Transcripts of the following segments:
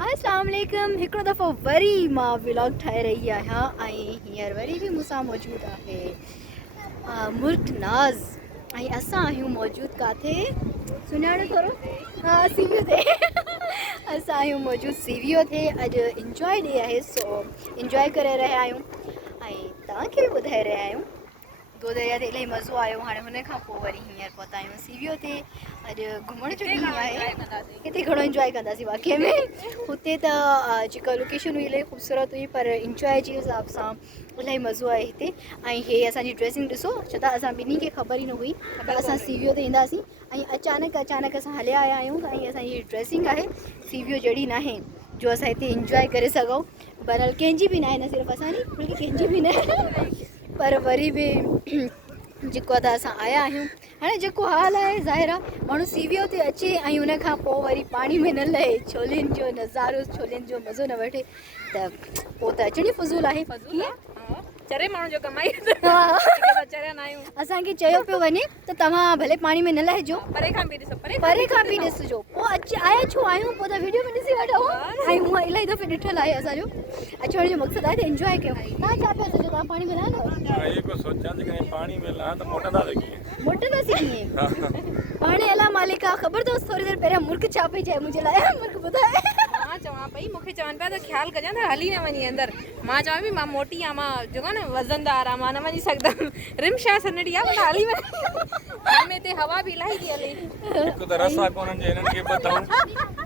अस्सलाम वालेकुम। हिकिड़ो दफ़ो वरी मां व्लॉग ठाहे रही आहियां ऐं हींअर वरी बि मूंसां मौजूदु आहे मुल्क नाज़ ऐं असां आहियूं मौजूदु काथे सुञाणो थोरो? हा, सीवियो ते। असां आहियूं मौजूदु सीवियो ते। अॼु इंजॉय डे आहे, सो इंजॉय करे रहिया आहियूं ऐं तव्हांखे बि ॿुधाए रहिया आहियूं। दो दरिया ते इलाही मज़ो आयो। हाणे हुन खां पोइ वरी हींअर पहुता आहियूं सीवियो ते। अॼु घुमण जो ॾींहुं आहे, हिते घणो इंजॉय कंदासीं वाक़ई में। हुते त जेका लोकेशन हुई इलाही ख़ूबसूरत हुई, पर इंजॉय जे हिसाब सां इलाही मज़ो आहे हिते। ऐं हे असांजी ड्रेसिंग ॾिसो, छो त असां ॿिन्ही खे ख़बर ई न हुई त असां सीवियो ते ईंदासीं ऐं अचानक असां हलिया आया आहियूं ऐं असांजी ड्रेसिंग आहे सीवियो जहिड़ी न आहे जो असां हिते इंजॉय करे सघूं। बहरहाल कंहिंजी बि न आहे, न सिर्फ़ु असांजी बल्कि कंहिंजी बि न आहे, पर वरी बि जेको आहे त असां आया आहियूं। हाणे जेको हाल आहे ज़ाहिर आहे माण्हू सीवियो ते अचे ऐं उन खां पोइ वरी पाणी में न लहे, छोलियुनि जो नज़ारो, छोलियुनि जो मज़ो न वठे त पोइ त अचणी फज़ूल आहे। चरे माण्हू जो कमाई चरिया न आहियूं। असांखे चयो पियो वञे त तव्हां भले पाणी में न लहिजो, परे खां बि ॾिसो, परे खां बि ॾिसिजो। पोइ आया छो आहियूं, पोइ त वीडियो में ॾिसी वठूं। ऐं हूअं इलाही दफ़े ॾिठल आहे असांजो अचण जो मक़सदु आहे त इंजॉय कयूं। तव्हां छा पिया सोचो, तव्हां पाणी में लहंदव? पानी में लहा तो मोटंदासीं कीअं? मोटंदासीं कीअं? पाणी अला मालिका, ख़बर अथव थोरी देरि पहिरियां मुल्क छा पई चए मुंहिंजे लाइ? मुल्क ॿुधाए। मां चवां पई, मूंखे चवनि पिया त ख़्यालु कजां त हली न वञी अंदरि। मां चवां पई मां मोटी आहियां, मां जेको न वज़नदार आहे, मां न वञी सघंदमि। रिम छा सनड़ी आहे, मां हली वञी। में हिते हवा बि इलाही थी हले। हिकु त रसा कोन्हनि जे हिननि खे ॿधाऊं,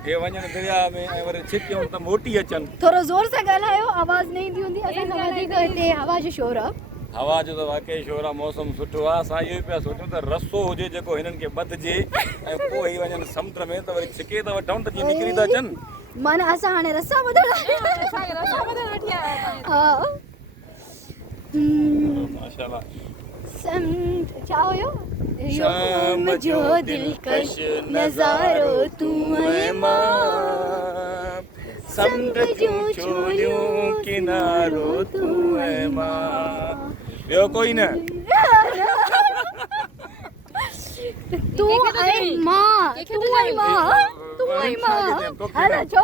हे वञनि दरिया में ऐं वरी छिकियूं त मोटी अचनि। थोरो ज़ोर सां ॻाल्हायो, आवाज़ न ईंदी हूंदी। असांखां वधीक हिते हवा जो शोर आहे। हवा जो त वाक़ई शोर आहे, मौसम सुठो आहे। असां इहो ई पिया सोचूं त रसो हुजे जेको हिननि खे ॿधिजे ऐं पोइ ही वञनि समुंड में, त वरी छिके त वठूं त जीअं निकिरी था अचनि। माना असां हाणे रसा ॿधण वठी आया। हा, माशाल्लाह। छा हुयो? शाम जो दिलकश नज़ारो तू ऐं मां, समुंड जूं छोलियूं किनारो तू ऐं मां। ॿियो कोई न? तू ऐं मां, तू ऐं मां, तू ऐं मां। हलो छो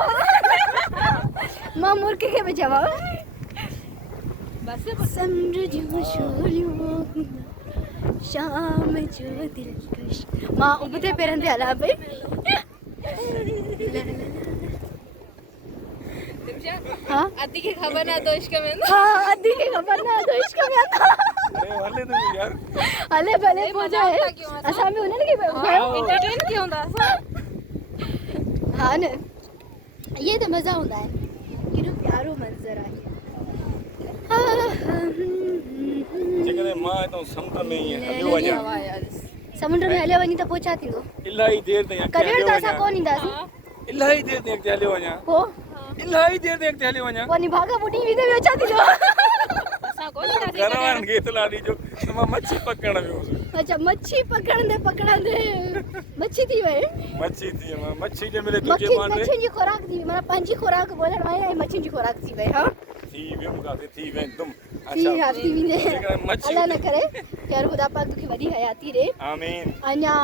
मां मुर्ख खे बि चवां। समुंड जूं छोलियूं शाम जो दिलकश। मां उबते पेरनि ते हलां पई। हाँ, अद्दी खे ख़बर न तो इश्क में। हाँ, अद्दी खे ख़बर न तो इश्क में। अरे हले तो यार, हले भले हो जाए। असां भी उन्हनि खे एंटरटेन किया हूंदा असां। हाँ न, ये तो मज़ा हूंदा है। केॾो प्यारो मंज़र आहे। जेकॾहिं मां हितां समुंड में ईअं हलियो वञा, समुंड में हलियो वञी त पोइ छा थींदो? इलाही देर ताईं अॻिते कॾहिं हलियो त असां वञा, कोन ईंदासीं। इलाही देर ताईं अॻिते हलियो वञा, पोइ इलाही देर ताईं अॻिते हलियो वञा। पोइ भागा ॿुॾी वेंदे ॿियो छा थींदो? असां कोन ईंदासीं। घर वारनि खे इतला ॾिजो त मां मच्छी पकड़ वियो हुउसि। अच्छा, मच्छी पकड़ंदे मच्छी थी वई। मच्छी थी, मां मच्छी जे मिले तुझे मां मच्छी जी खुराक थी, माना पंहिंजी खुराक बोलण वारी ऐं मच्छी जी खुराक थी वई। हाँ, थी वियो मूंखे, थी वेंदुमि। थी वेंदे। मच्छी अल्लाह न करे, यार ख़ुदा पाक तोखे वॾी हयाती ॾे। आमीन। अञा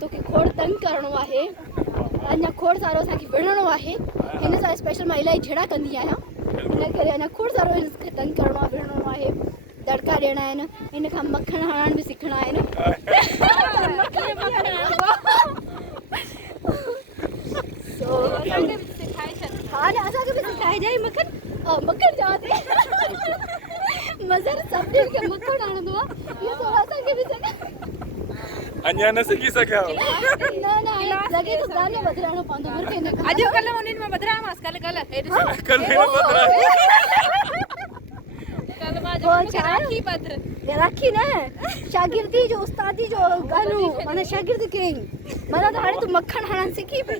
तोखे खोड़ तंग करणो आहे, अञा खोड़ सारो असांखे विढ़णो आहे। हिन सां स्पेशल मां इलाही झेड़ा कंदी आहियां, हिन करे अञा खोड़ सारो हिनखे तंग करणो आहे, विढ़णो आहे, दड़का ॾियणा आहिनि, हिन खां मखण हणण बि सिखणा आहिनि। हाँ न, असांखे बि सिखाइजांइ मखण। मखण चवां थी, मज़र सभिनीनि खे मखण हणंदो आहे, इहो थोरो असांखे बि अञा न सिखी सघिया। न लॻे थो गानो बदिलाइणो पवंदो मूंखे हिन खां। अॼुकल्ह उन्हनि में बदिरायोमांसि, कल्ह हे ॾिसो, कल्ह मां जो राखी बद्र राखी न, शागिर्दी जो उस्तादी जो गानो, माना शागिर्द कई, माना त हाणे तूं मखण हणण सिखी पई।